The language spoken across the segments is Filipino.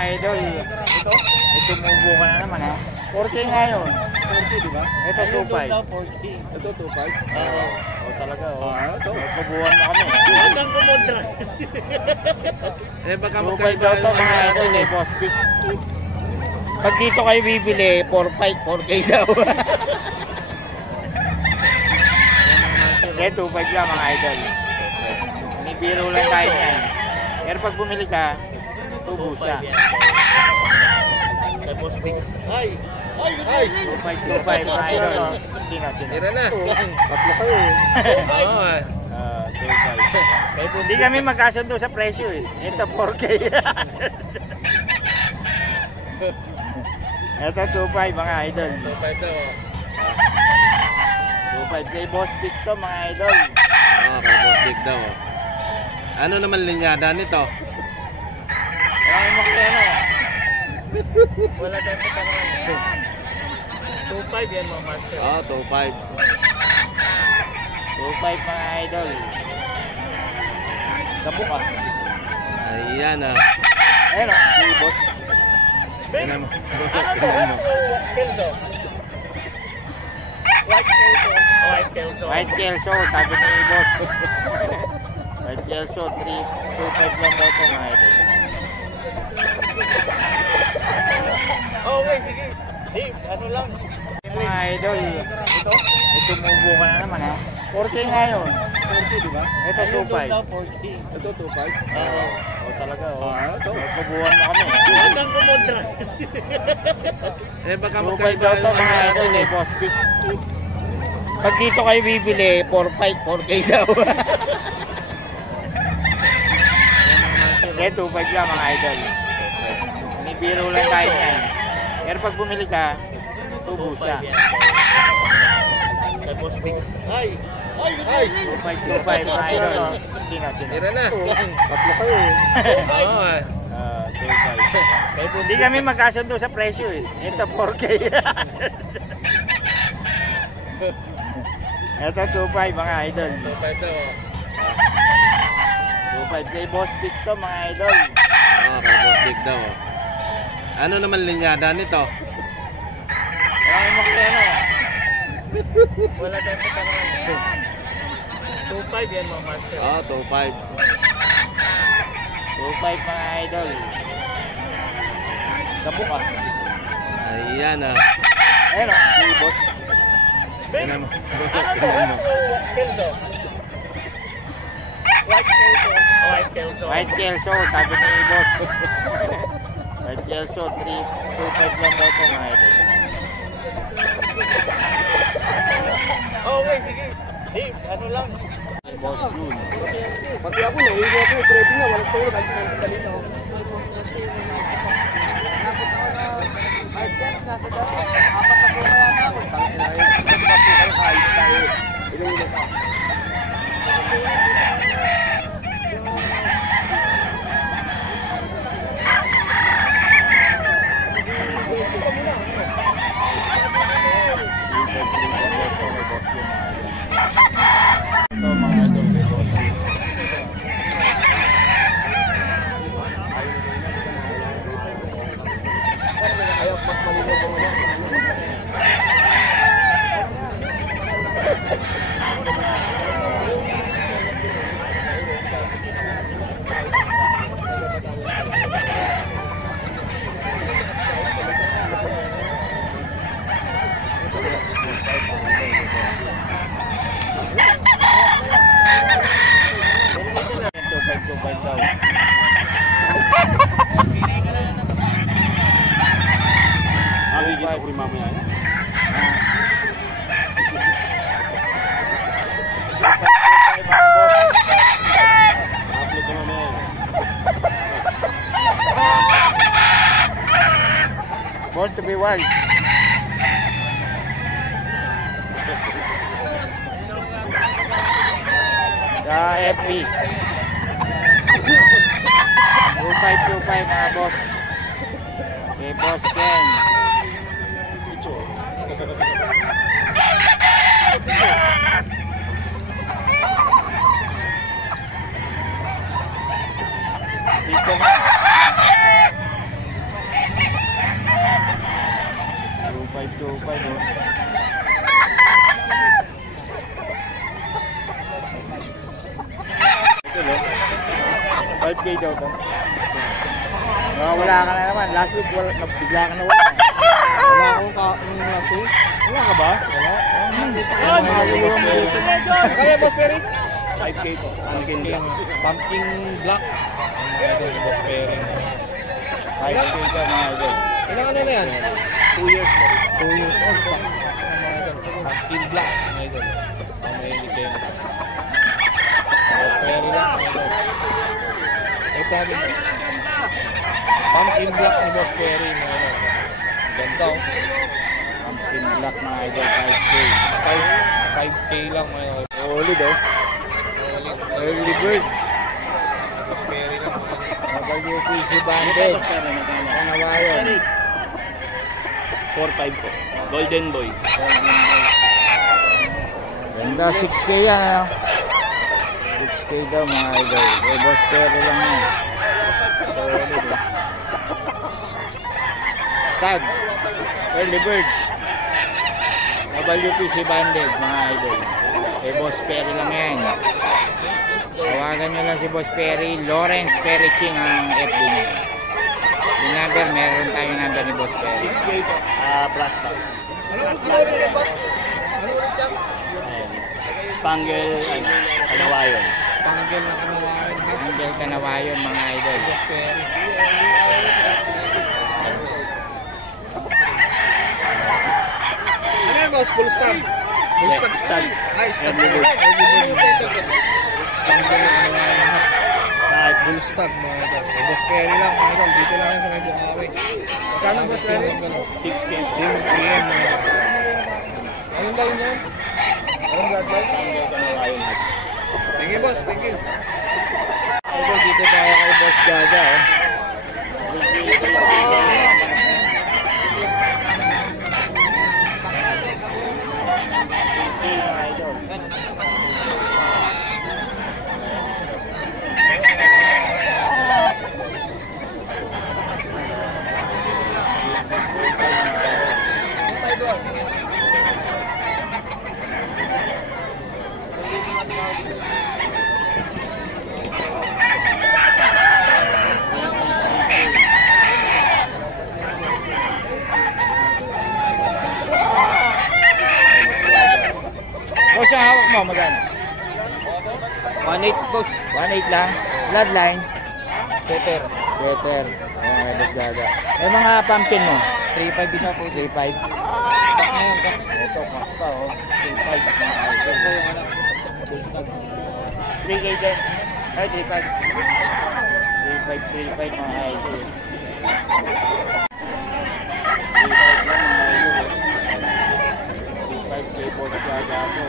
idol. Ito? Ito tumubo ka na naman ha. 4K ngayon. 4K, di ba? Ito 2.5. Ito 2.5. Oo. O talaga o. Ito. Tubuhan mo kami. Hanggang kumondra. Baka 2.5 daw ito mga idol eh, boss pick. Pag dito kayo bibili, 4.5, 4K daw. Kaya 2.5 lang mga idol. Biro lang tayo yan. Pero pag bumili ka, tubo siya. Kay Boss Pix. Ay! 2.5 mga idol. Sino? Tira na. Tatlo kayo eh. 2.5. Hindi kami magkasundo sa presyo eh. Ito 4K. Ito 2.5 mga idol. 2.5 daw. 2.5 kay Boss Pick to mga idol. Kay Boss Pix daw. Ano naman linyada nito? Marami mo kaya Wala tayong patangan. 2.5 yan mga master. 2.5. 2.5 mga idol. Kapok ah. Ayan ah. Ayun o, si Boss. Ano to? Kelso. White Kelso, sabi ni Boss. White Kelso, 2.5 lang daw ito mga idol. Okay, sige. Ano lang. Mga idol, Ito? tumubo ka na naman ha. 4K ngayon. 4K, di ba? Ito 2.5. Ito 2.5. Oo. O talaga o. Ito. Tubuhan mo kami. Hanggang kumondra. Baka 2.5 daw ito mga idol eh, Boss Pick. Pag dito kayo bibili, 4.5, 4K daw. Kaya 2.5 lang mga idol. Biro lang tayo yan. Pero pag bumili ka, tubo siya. Kay Boss Pix. Ay! 2.5 mga idol. Sino? Tira na. Tatlo kayo eh. 2.5. Hindi kami magkasundo sa presyo eh. Ito 4K. Ito 2.5 mga idol. 2.5 daw. 2.5 kay Boss Pick to mga idol. Kay Boss Pix daw. Ano naman linyada nito? Marami mo kaya Wala tayong patangan. 2.5 yan mga master. 2.5. 2.5 mga idol. Kapok ah. Ayan ah. Ayun o, si Boss. Ano to? Kelso. White Kelso, sabi ni Boss. White Kelso, 2.5 lang daw ito mga idol. Okay, sige. Ano lang. Boss Jun. Pati ako na, hindi ako trading na, walang tulog. Kanina ako. Nasa dati, apat na po kaya na ako. Tangin na yun. Ito pa po kayo kahit tayo. Ilang pa. Born to be wild. Sa FB 2525 mga boss. Okay, Boss Ken. Dito na. Wala ka na naman. Last week, bigla ka na wala. Wala akong last week. Wala ka ba? Wala. Kaya, Boss Perry? 5K po. Pumpkin black. Boss Perry. 5K ka mga idol. Ilang ano na yan? 2 years po. 2 years old pa. Pumpkin black. Mga idol. Ang mahilig kayo. Boss Perry lang. Mga idol. Ay sabi mo. Pumpkin black ni Boss Perry. Mga idol. Ganda oh. Pumpkin black mga idol. 5K. 5K lang mga idol. Solid oh. Early bird. Boss Perry lang. WPC banded. Kanawayan. 4-5 po. Golden Boy. Ganda, 6K yan ano? 6K daw mga idol. Boss Perry lang yan. Solid oh. Stag. Early bird. WPC banded mga idol. Boss Perry lang yan. Tawagan nyo lang si Boss Perry. Lawrence Perry King ang FB niya. Yung number, meron tayong number ni Boss Perry. 6K po. Plus pa. Ano ulit yan, boss? Ano ulit yan? Spangle, Kanawayon. Panggil na kanawain. Angel Kanawayon mga idol. Boss Perry. Ano yan, boss? Full stop. Full stop. Stud. Ay, stop. Early bird. Panggil na kanawain. Kahit Full stop, mga idol. Boss Perry lang, mga idol. Dito lang yan sa may Bukawi. Magkano Boss Perry? 6K. 6PM. Anong line yan? Anong bloodline? Spangle, Kanawayon. Thank you, boss. Thank you. Idol, dito tayo kay Boss Gaga oh. Boss, ang hawak mo, magkano? 1.8 boss. 1.8 lang. Bloodline. Peter. Better. Ayan, kay Boss Gaga. May mga pumpkin mo? 3.5 isa po. 3.5. Ito, pakpa oh. 3.5. Ito yung anak. 3K din. Ay, 3.5. 3.5 mga idol. 3.5 lang mga idol. 3.5 kay Boss Gaga po.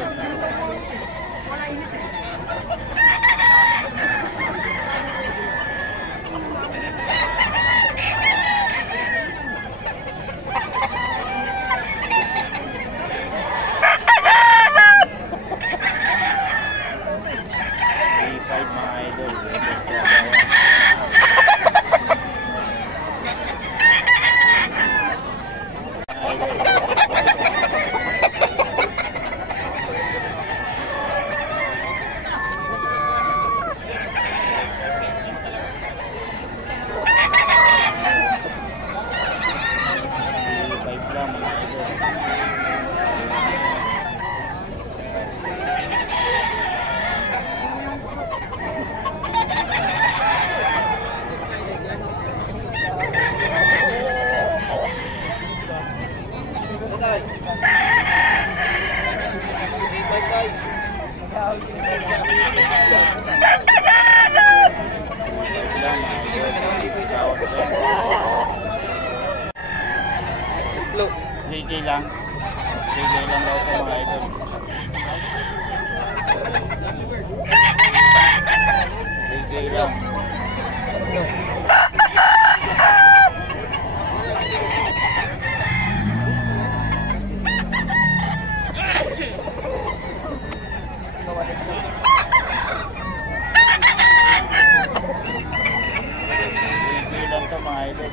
Itlo. 3K lang. 3K lang daw po mga idol. 3K lang. Itlo. Lang to mga idol.